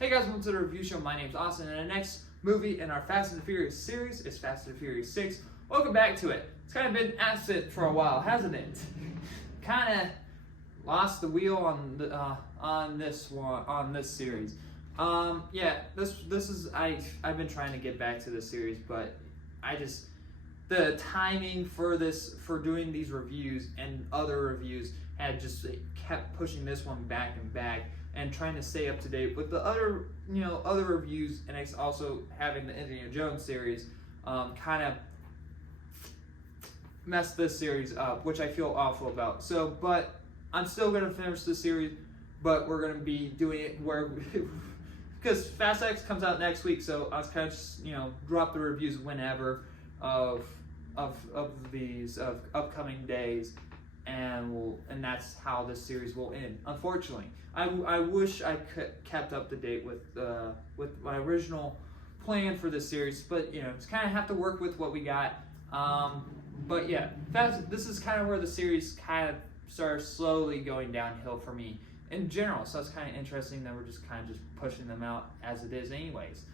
Hey guys, welcome to the review show. My name's Austin, and the next movie in our Fast and the Furious series is Fast and the Furious 6. Welcome back to it. It's kind of been absent for a while, hasn't it? Kind of lost the wheel on this series. I've been trying to get back to this series, but the timing for doing these reviews and other reviews had just kept pushing this one back and back, and trying to stay up to date with the other reviews, and it's also having the Indiana Jones series kind of messed this series up, which I feel awful about. So, but I'm still gonna finish the series, but we're gonna be doing it where because Fast X comes out next week, so I was kind of just, drop the reviews whenever of these upcoming days, and that's how this series will end. Unfortunately, I wish I kept up to date with my original plan for this series, but just kind of have to work with what we got. But yeah, this is kind of where the series kind of started slowly going downhill for me in general. So it's kind of interesting that we're just kind of just pushing them out as it is, anyways.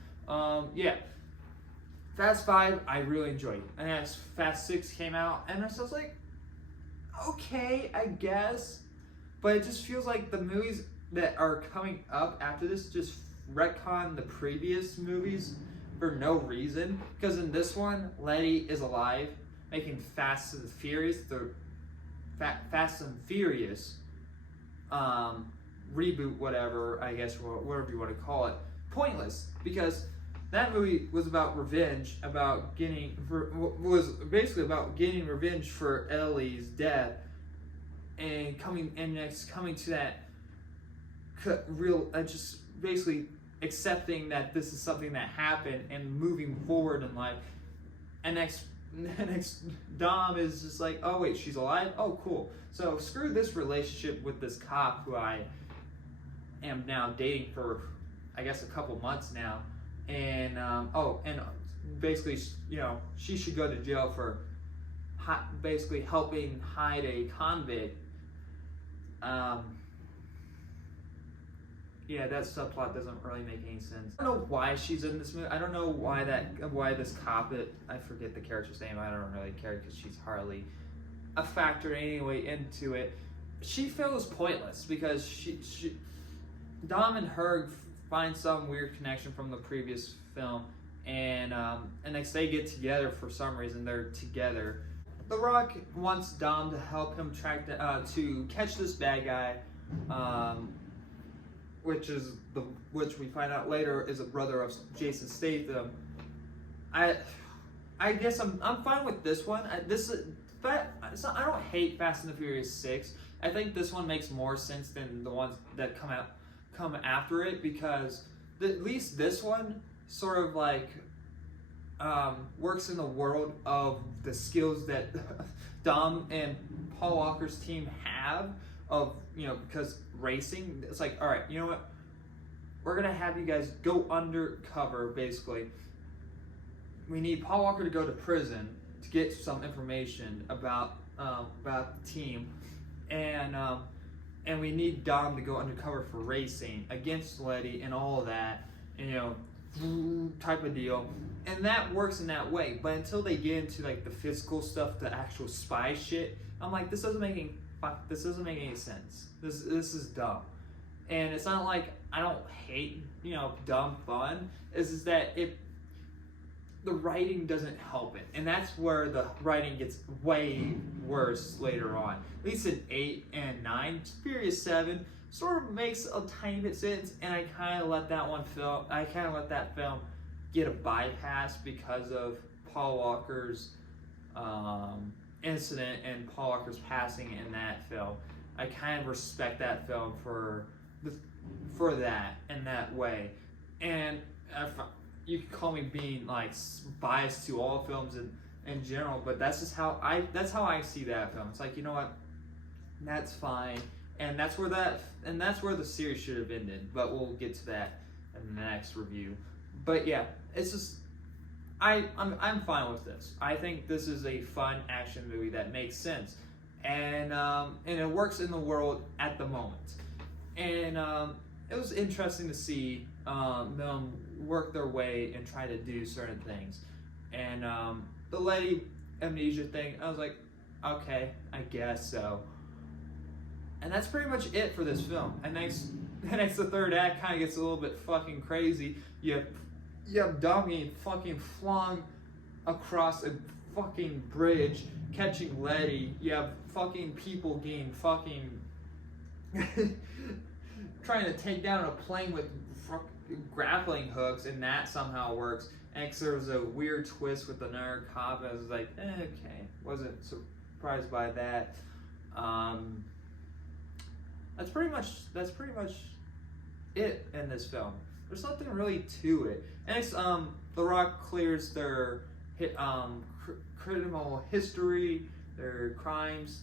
Fast 5, I really enjoyed. And as Fast 6 came out, and I was like, okay, I guess. But it just feels like the movies that are coming up after this just retcon the previous movies for no reason. Because in this one, Letty is alive, making Fast and Furious, the Fast and Furious reboot, whatever, I guess, whatever you want to call it, pointless. Because that movie was about revenge, was basically about getting revenge for Ellie's death, and coming to that just basically accepting that this is something that happened and moving forward in life. And next Dom is just like, oh wait, she's alive? Oh cool. So screw this relationship with this cop who I am now dating for, I guess, a couple months now. And basically, she should go to jail for basically helping hide a convict. That subplot doesn't really make any sense. I don't know why she's in this movie. I don't know why this cop, I forget the character's name. I don't really care because she's hardly a factor anyway into it. She feels pointless because Dom and her find some weird connection from the previous film, and next they get together for some reason. They're together. The Rock wants Dom to help him to catch this bad guy, which we find out later is a brother of Jason Statham. I guess I'm fine with this one. I don't hate Fast and the Furious 6. I think this one makes more sense than the ones that come after it, because at least this one sort of like works in the world of the skills that Dom and Paul Walker's team have of, because racing, it's like, all right, you know what, we're gonna have you guys go undercover. Basically, we need Paul Walker to go to prison to get some information about the team, and we need Dom to go undercover for racing against Letty and all of that, type of deal. And that works in that way. But until they get into like the physical stuff, the actual spy shit, I'm like, this doesn't make any sense. This is dumb. And it's not like I don't hate, dumb fun. It's just that the writing doesn't help it. And that's where the writing gets way worse later on. At least in 8 and 9. Furious 7 sort of makes a tiny bit sense, and I kind of let that film get a bypass because of Paul Walker's incident and Paul Walker's passing in that film. I kind of respect that film for that in that way. And you could call me being like biased to all films in general, but that's how I see that film. It's like, you know what, that's fine, and that's where the series should have ended. But we'll get to that in the next review. But yeah, it's just I'm fine with this. I think this is a fun action movie that makes sense, and it works in the world at the moment. And it was interesting to see them work their way and try to do certain things. And the Letty amnesia thing, I was like, okay, I guess so. And that's pretty much it for this film. And next the third act kind of gets a little bit fucking crazy. You have Dom getting fucking flung across a fucking bridge, catching Letty. You have fucking people getting fucking trying to take down a plane with grappling hooks, and that somehow works. And there was a weird twist with another cop. I was like, okay, wasn't surprised by that. That's pretty much it in this film. There's nothing really to it. And it's The Rock clears their criminal history, their crimes.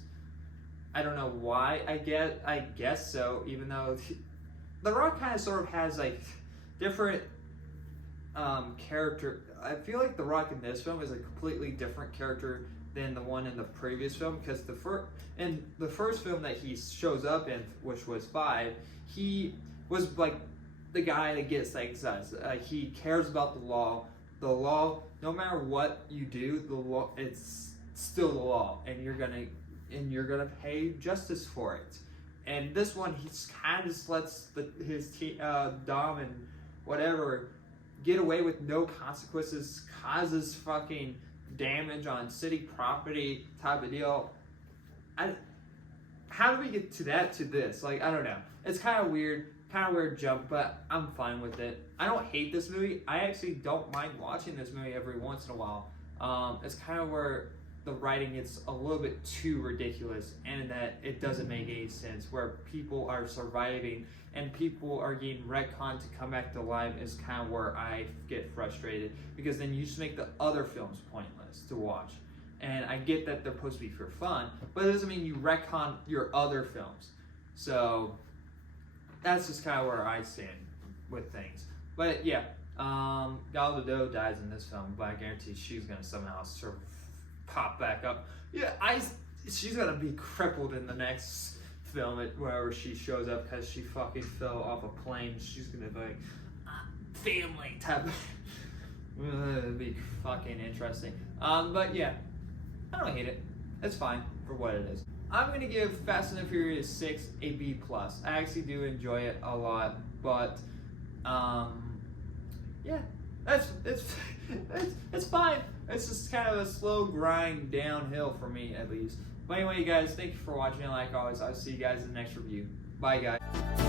I don't know why. I guess so. Even though The Rock kind of sort of has like different character. I feel like The Rock in this film is a completely different character than the one in the previous film, because the first film that he shows up in, which was 5, he was like the guy that gets like he cares about the law. The law, no matter what you do, the law, it's still the law, and you're gonna pay justice for it. And this one, he kind of just lets his Dom and whatever get away with no consequences, causes fucking damage on city property type of deal. How do we get to this? Like, I don't know. It's kind of weird jump, but I'm fine with it. I don't hate this movie. I actually don't mind watching this movie every once in a while. It's kind of where the writing gets a little bit too ridiculous, and that it doesn't make any sense, where people are surviving and people are getting retconned to come back to life, is kind of where I get frustrated, because then you just make the other films pointless to watch. And I get that they're supposed to be for fun, but it doesn't mean you retcon your other films. So that's just kind of where I stand with things. But yeah, Gal Gadot dies in this film, but I guarantee she's gonna somehow pop back up. Yeah, she's gonna be crippled in the next film wherever she shows up, because she fucking fell off a plane. She's gonna be like, family type. It'd be fucking interesting. But yeah, I don't hate it. It's fine for what it is. I'm gonna give Fast and the Furious 6 a B+. I actually do enjoy it a lot, but yeah, it's fine. It's just kind of a slow grind downhill for me, at least. But anyway, you guys, thank you for watching. Like always, I'll see you guys in the next review. Bye, guys.